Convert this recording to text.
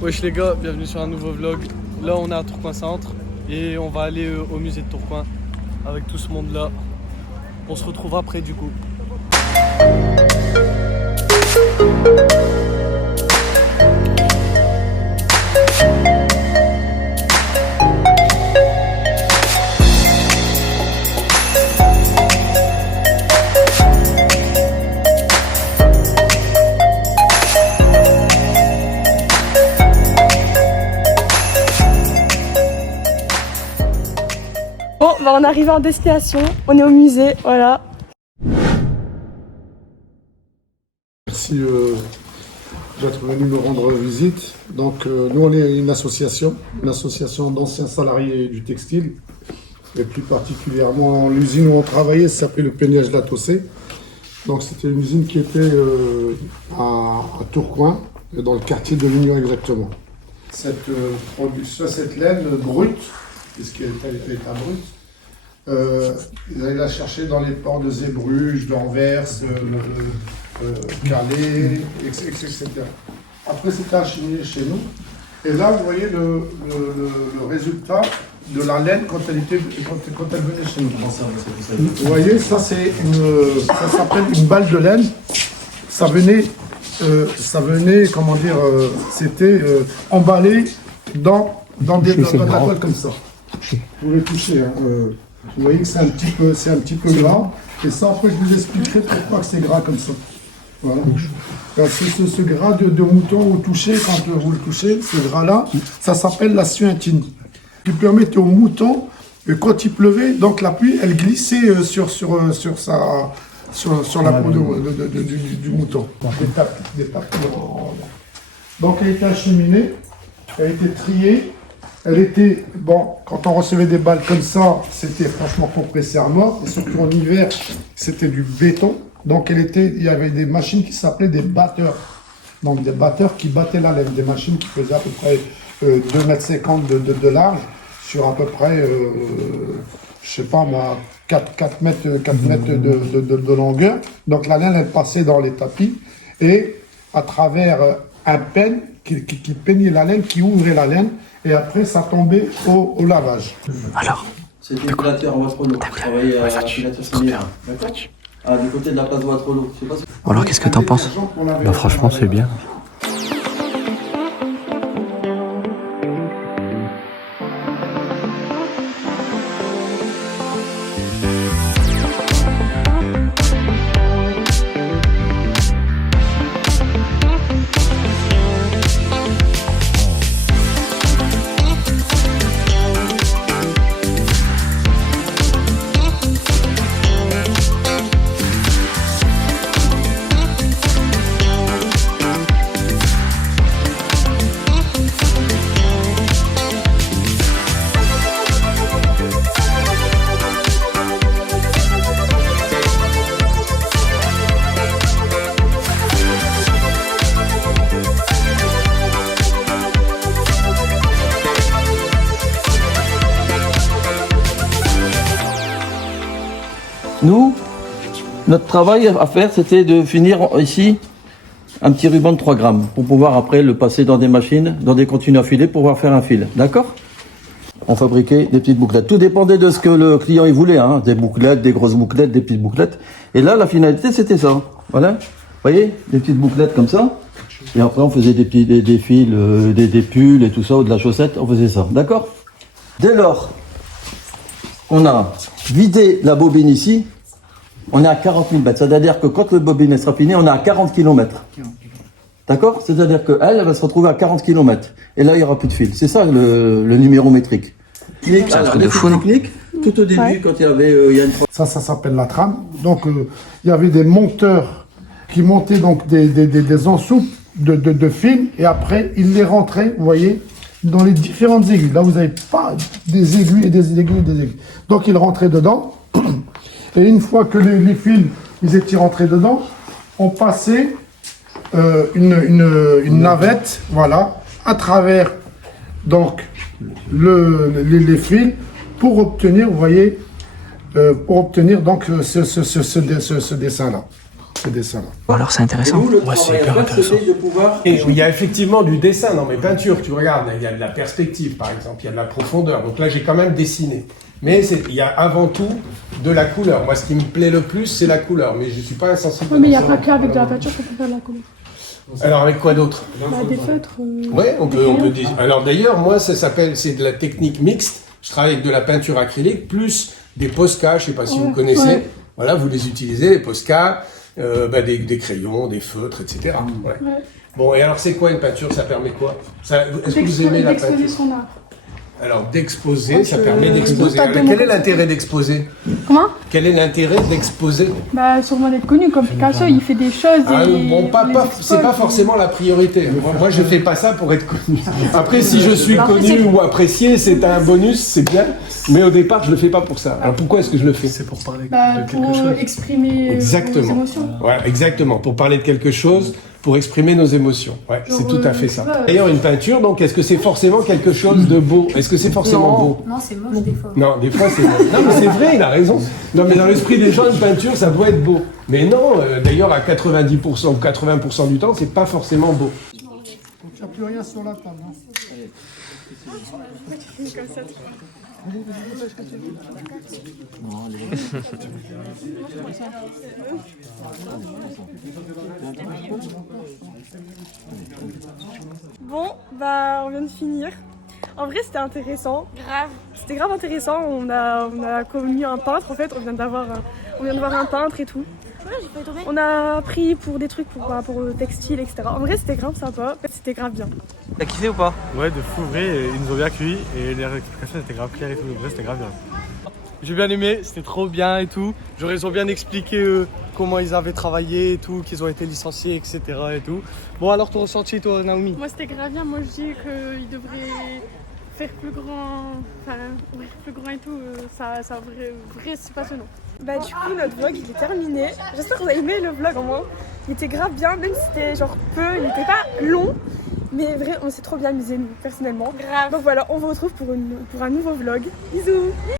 Wesh les gars, bienvenue sur un nouveau vlog. Là on est à Tourcoing Centre et on va aller au musée de Tourcoing avec tout ce monde là. On se retrouve après du coup. Bon, bah on arrive en destination, on est au musée, voilà. Merci d'être venu me rendre visite. Donc nous on est une association d'anciens salariés du textile. Et plus particulièrement l'usine où on travaillait s'appelait le Peignage Latossé. Donc c'était une usine qui était à Tourcoing, dans le quartier de l'Union exactement. Cette production, cette laine brute, puisqu'elle est à brute, ils allaient la chercher dans les ports de Zeebrugge, d'Anvers, Calais, etc. Après, c'était acheminé chez nous. Et là, vous voyez le résultat de la laine quand elle venait chez nous. Vous voyez, ça s'appelle une balle de laine. Ça venait, comment dire, c'était emballé dans de la toile comme ça. Vous le touchez, hein. Vous voyez que c'est un petit peu gras. Et ça, après, je vous expliquerai pourquoi c'est gras comme ça. Voilà. Ce gras de mouton, vous touchez, quand vous le touchez, ce gras-là, ça s'appelle la suintine. Qui permettait au mouton, quand il pleuvait, donc la pluie, elle glissait sur la peau du mouton. Des tapis. Donc elle était acheminée, elle était triée. Elle était, bon, quand on recevait des balles comme ça, c'était franchement compressé à mort. Et surtout en hiver, c'était du béton. Donc il y avait des machines qui s'appelaient des batteurs. Donc des batteurs qui battaient la laine. Des machines qui faisaient à peu près 2,50 m de large sur à peu près, je sais pas moi, 4 mètres de longueur. Donc la laine, elle passait dans les tapis. Et à travers un peigne qui peignait la laine, qui ouvrait la laine. Et après, ça tombait au lavage. Alors, c'était Plater Waterloo. Je travaillais à la filature similaire. D'accord. Du côté de la place de Waterloo. Alors, qu'est-ce que t'en penses? Bah franchement, c'est bien. Nous, notre travail à faire, c'était de finir ici un petit ruban de 3 grammes pour pouvoir après le passer dans des machines, dans des continues à filer pour pouvoir faire un fil. D'accord? On fabriquait des petites bouclettes. Tout dépendait de ce que le client il voulait, hein. Des bouclettes, des grosses bouclettes, des petites bouclettes. Et là, la finalité, c'était ça. Voilà. Vous voyez? Des petites bouclettes comme ça. Et après, on faisait des fils, des pulls et tout ça, ou de la chaussette. On faisait ça. D'accord? Dès lors qu'on a vidé la bobine ici, on est à 40 000 mètres. C'est-à-dire que quand le bobine sera fini, on est à 40 km. D'accord? C'est-à-dire qu'elle va se retrouver à 40 km. Et là, il n'y aura plus de fil. C'est ça le numéro métrique. C'est un truc de fou, non? Tout au début, ouais. Quand il y avait... Ça s'appelle la trame. Donc, il y avait des monteurs qui montaient donc des ensoupes de fils. Et après, ils les rentraient, vous voyez, dans les différentes aiguilles. Là, vous n'avez pas des aiguilles et des aiguilles et des aiguilles. Donc, ils rentraient dedans. Et une fois que les fils ils étaient rentrés dedans, on passait une navette, voilà, à travers donc les fils pour obtenir, vous voyez, pour obtenir donc ce dessin-là. ces dessins-là. Bon, alors c'est intéressant. Nous, le travail à faire, c'était de pouvoir... Et il y a effectivement du dessin dans mes peintures, tu regardes, il y a de la perspective par exemple, il y a de la profondeur, donc là j'ai quand même dessiné. Mais il y a avant tout de la couleur. Moi ce qui me plaît le plus c'est la couleur, mais je suis pas insensible. Oui, mais il n'y a pas qu'avec de la peinture qu'on peut faire de la couleur. Alors avec quoi d'autre? Des feutres. Ouais, on peut dire. Alors d'ailleurs moi c'est de la technique mixte, je travaille avec de la peinture acrylique plus des Posca, je sais pas si vous connaissez. Ouais. Voilà, vous les utilisez, les Posca, des crayons, des feutres, etc. Ouais. Ouais. Bon, et alors c'est quoi une peinture? Ça permet quoi? Est-ce que vous aimez la D'exposer peinture? son art. Alors d'exposer, ça Donc, permet d'exposer. t'as Alors, deux mots quel est comme ça. l'intérêt d'exposer? Comment? Quel est l'intérêt d'exposer? Bah, sûrement d'être connu, comme Picasso, il fait des choses Ah, et bon, c'est pas forcément la priorité. Moi, je fais pas ça pour être connu. Après, si je suis connu ou apprécié, c'est un bonus, c'est bien. Mais au départ, je le fais pas pour ça. Alors pourquoi est-ce que je le fais? C'est pour parler Bah, de quelque pour chose. exprimer vos Exactement. émotions. Voilà, exactement. Pour parler de quelque chose, pour exprimer nos émotions. Ouais, Genre, c'est tout à fait je sais ça. pas, D'ailleurs, une peinture, donc, est-ce que c'est forcément quelque chose de beau? Est-ce que c'est forcément beau? Non, c'est moche des fois. Non, des fois c'est beau. Non, mais c'est vrai, il a raison. Non, mais dans l'esprit des gens, une peinture, ça doit être beau. Mais non, d'ailleurs, à 90% ou 80% du temps, c'est pas forcément beau. Il n'y a plus rien sur la table. Hein. Bon, bah, on vient de finir. En vrai, c'était intéressant. Grave. C'était grave intéressant. On a connu un peintre, en fait. On vient de voir un peintre et tout. On a appris pour des trucs par rapport au textile, etc. En vrai, c'était grave sympa. C'était grave bien. T'as kiffé ou pas? Ouais, de fou, vrai, ils nous ont bien accueillis et les explications étaient grave claires et tout, donc vrai, c'était grave bien. J'ai bien aimé, c'était trop bien et tout. Genre, ils ont bien expliqué comment ils avaient travaillé et tout, qu'ils ont été licenciés, etc. et tout. Bon, alors ton ressenti, toi, Naomi? Moi c'était grave bien, moi je dis qu'il devrait faire plus grand, enfin ouvrir plus grand et tout, ça vrai c'est passionnant. Bah, du coup, notre vlog, il est terminé. J'espère que vous avez aimé le vlog, au moins. Il était grave bien, même si c'était genre peu, il n'était pas long. Mais vrai, on s'est trop bien amusé, nous, personnellement. Grave. Donc voilà, on vous retrouve pour un nouveau vlog. Bisous!